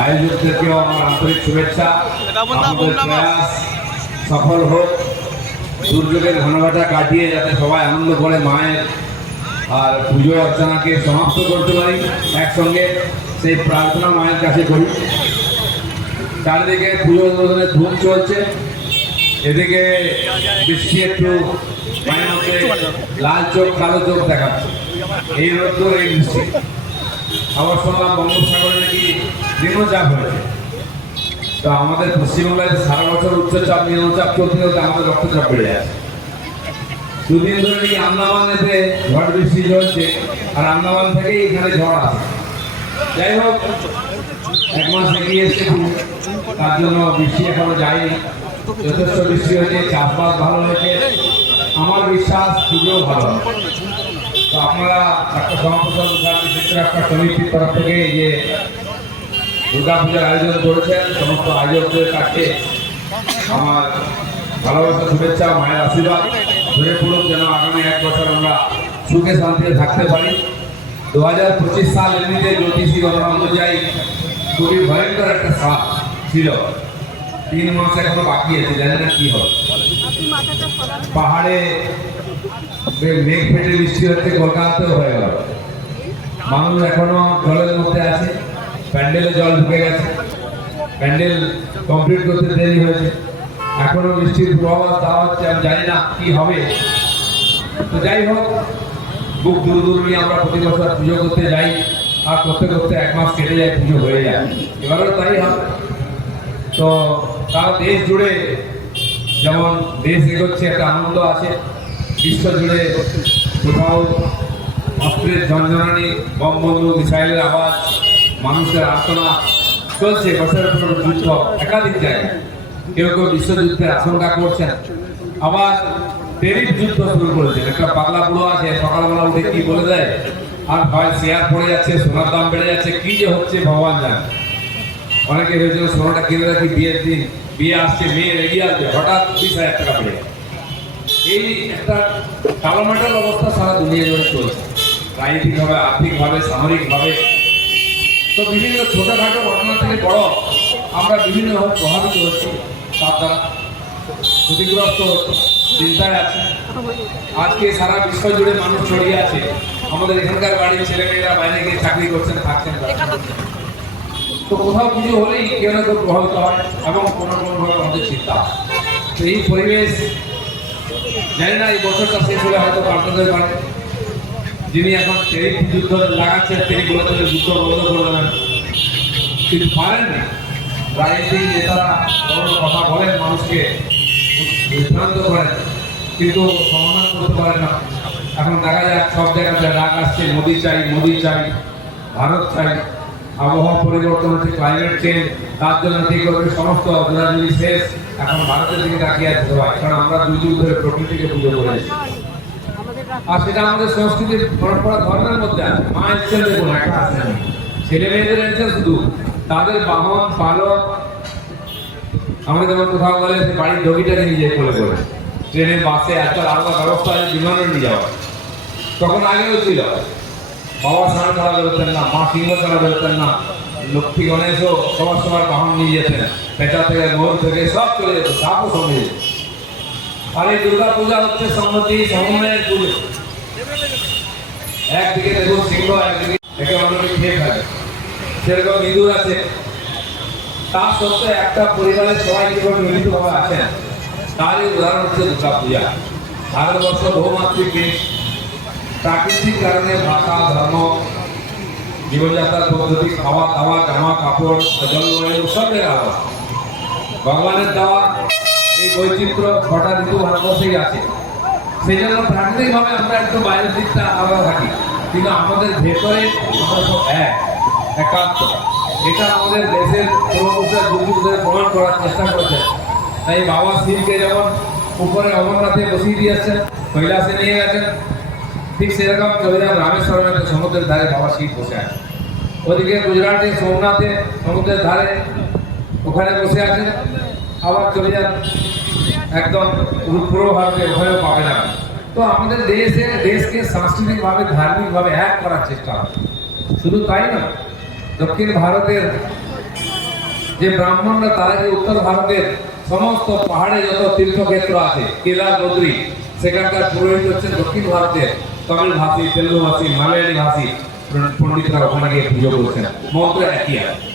আয়োজকদেরকেও আমার আন্তরিক শুভেচ্ছা প্রয়াস সফল হোক। দুর্যোগের ঘনঘটা কাটিয়ে যাতে সবাই আনন্দ করে মায়ের আর পুজো অর্চনাকে সমাপ্ত করতে পারি একসঙ্গে সেই প্রার্থনা মায়ের কাছে করি। চারিদিকে পুজো উদ্বোধনের ধুম চলছে। এদিকে বৃষ্টি একটু লাল চোখ কালো চোখ দেখাচ্ছে। এই রোদ্দুর এই বৃষ্টি। আবার শুনলাম বঙ্গোপসাগরে নাকি নিম্নচাপ হয়েছে। তো আমাদের পশ্চিমবাংলায় সারা বছর উচ্চচাপ নিম্নচাপ চলতে চলতে আমাদের রক্তচাপ বেড়ে যাচ্ছে দুদিন ধরে নাকি আন্দামানেতে ঝড় বৃষ্টি চলছে আর আন্দামান থেকেই এখানে ঝড় আসে। যাই হোক, এক মাস এগিয়ে এসছে তার জন্য বৃষ্টি এখনও যায়নি। যথেষ্ট বৃষ্টি হয়েছে, চাষবাস ভালো হয়েছে। আমার বিশ্বাস পুজো ভালো। তো আপনারা একটা একটা সমিতির তরফ থেকে যে দুর্গা পূজার আয়োজন করেছেন, সমস্ত আয়োজকদের কাছে আমার ভালোবাসা, শুভেচ্ছা, মায়ের আশীর্বাদ। ধরে পড়ুক যেন আগামী এক বছর আমরা সুখে, শান্তিতে থাকতে পারি। দু হাজার পঁচিশ সাল এমনিতে জ্যোতিষী গণনা অনুযায়ী খুবই ভয়ঙ্কর একটা সাল ছিল। তিন মাস এখনও বাকি আছে, জানি না কি হবে। পাহাড়ে মেঘ ফেটে, বৃষ্টি হচ্ছে, কলকাতাতেও হয়ে গেল। মানুষ এখনও জলের মধ্যে আছে। প্যান্ডেলে জল ঢুকে গেছে। প্যান্ডেল কমপ্লিট করতে দেরি হয়েছে। এখনও বৃষ্টির পূর্বাভাস দেওয়া হচ্ছে, আমি জানি না কি হবে। তো যাই হোক, বুক দূর দূর নিয়ে আমরা প্রতি বছর পুজো করতে যাই। আর করতে করতে এক মাস কেটে যায়, পুজো হয়ে যায়। এবারও তাই হবে। তো সারা দেশ জুড়ে যেমন দেশ এগোচ্ছে, একটা আনন্দ আছে। বিশ্ব জুড়ে কোথাও অস্ত্রের ঝঞ্ঝনানি বম বন্ধু মিসাইলের আওয়াজ। মানুষের আর্তনা চলছে, বছরের পর যুদ্ধ একাধিক জায়গায়। কেউ কেউ বিশ্বযুদ্ধের আশঙ্কা করছেন। আবার টেরিফ যুদ্ধ শুরু করেছেন একটা পাগলা বুড়ো আছে, সকালবেলা উঠে কি বলে দেয়? আর ভয় শেয়ার পড়ে যাচ্ছে, সোনার দাম বেড়ে যাচ্ছে, কি যে হচ্ছে ভগবান জানে। অনেকে ভেবেছিল সোনাটা কিনে রাখি, বিয়ের দিন, বিয়ে আসছে, মেয়ে রেডি আসবে, হঠাৎ বিশ হাজার টাকা বেড়ে এই একটা টালামাটাল অবস্থা সারা দুনিয়া জুড়ে চলছে। রাজনৈতিকভাবে, আর্থিকভাবে, সামরিকভাবে তো বিভিন্ন ছোটখাটো ঘটনা থেকে বড় আমরা বিভিন্নভাবে প্রভাবিত হচ্ছি, তার দ্বারা ক্ষতিগ্রস্ত চিন্তায় আছে। আজকে সারা বিশ্ব জুড়ে মানুষ ছড়িয়ে আছে। আমাদের এখানকার বাড়ির ছেলেমেয়েরা বাইরে গিয়ে চাকরি করছেন, থাকছেন তো কোথাও কিছু হলেই কেউ না কেউ প্রভাবিত হয় এবং কোনো কোনোভাবে আমাদের চিন্তা। তো এই পরিবেশ, জানি না, এই বছরটা শেষ হলে হয়তো পাল্টাতে পারে। যিনি এখন যুদ্ধ লাগাচ্ছেন, তিনি বলেছেন যুদ্ধ বন্ধ করে দেবেন। কিন্তু পারেন না। রাজনীতিক নেতারা বড় কথা বলেন, মানুষকে বিভ্রান্ত করেন। কিন্তু সমাধান করতে পারেন না। এখন দেখা যাক, সব জায়গাতে রাগ আসছে, মোদি চাই মোদি চাই, ভারত চাই। আবহাওয়া পরিবর্তন হচ্ছে ক্লাইমেট চেঞ্জ তার জন্য ঠিক করবে সমস্ত অগ্রাধী শেষ এখন ভারতের দিকে তাকিয়ে আছে সবাই। কারণ আমরা দুই যুগ ধরে প্রকৃতিকে পুজো করে এসেছি। আর সেটা আমাদের সংস্কৃতির পরম্পরা ধর্মের মধ্যে আছে। মা ছেলে মেয়েদের শুধু। তাদের বাহন, পালক আমরা যেমন কোথাও বাড়ির নিয়ে ট্রেনে, বাসে আলাদা ব্যবস্থা আছে, বিমানে নিয়ে যাওয়া। তখন আগেও ছিল। বাবা স্নান করা বেরোতেন না, মা সিংহ করা বেরোতেন না। লক্ষ্মী গণেশও সবার সবার বাহন নিয়ে যেতেন। পেঁচা থেকে মোর থেকে সব চলে যেত। সাপও সঙ্গে যেত। আর দুর্গা পূজা হচ্ছে সমৃদ্ধি সমন্বয়ের পুজো। একদিকে দেখুন সিংহ, একদিকে একে অন্যকে খেয়ে ফেলে। সেরকম ইঁদুর আছে। তা সত্ত্বেও একটা পরিবারের সবাই কীভাবে মিলিতভাবে আছেন তারই উদাহরণ হচ্ছে দুর্গা পূজা ভারতবর্ষ বহুমাত্রিক দেশ। প্রাকৃতিক কারণে ভাষা, ধর্ম, জীবনযাত্রার পদ্ধতি খাওয়া দাওয়া জামা কাপড় জলবায়ু সব আলাদা। ভগবানের দেওয়া এই বৈচিত্র্য ছটা ঋতু ভারতবর্ষেই আছে। সেই জন্য প্রাকৃতিকভাবে আমরা একটু বাইরের দিকটা আলাদা থাকি। কিন্তু আমাদের ভেতরে আমরা সব এক, একাত্ম। এটা আমাদের দেশের পূর্বপুরুষের যুগ প্রমাণ করার চেষ্টা করেছেন তাই বাবা শিবকে যেমন উপরে অমরনাথে বসিয়ে দিয়েছেন, কৈলাসে নিয়ে গেছেন, ঠিক সেরকম যান রামেশ্বরমে একটা সমুদ্রের ধারে বাবা শিব বসে আছে ওদিকে গুজরাটে, সোমনাথে সমুদ্রের ধারে ওখানে বসে আছেন। আবার চলে যান একদম পূর্ব ভারতে ওখানেও পাবে না। তো আমাদের দেশে, দেশকে সাংস্কৃতিকভাবে, ধার্মিকভাবে এক করার চেষ্টা শুধু তাই না, দক্ষিণ ভারতের যে ব্রাহ্মণরা, তারা যে উত্তর ভারতের সমস্ত পাহাড়ে যত তীর্থক্ষেত্র আছে কেদার বদ্রী, সেখানকার পুরোহিত হচ্ছেন দক্ষিণ ভারতের তামিল ভাষী তেলুগু মালয়ালি ভাষী পণ্ডিতরা ওখানে গিয়ে পুজো করছেন। মন্ত্র একই আছে।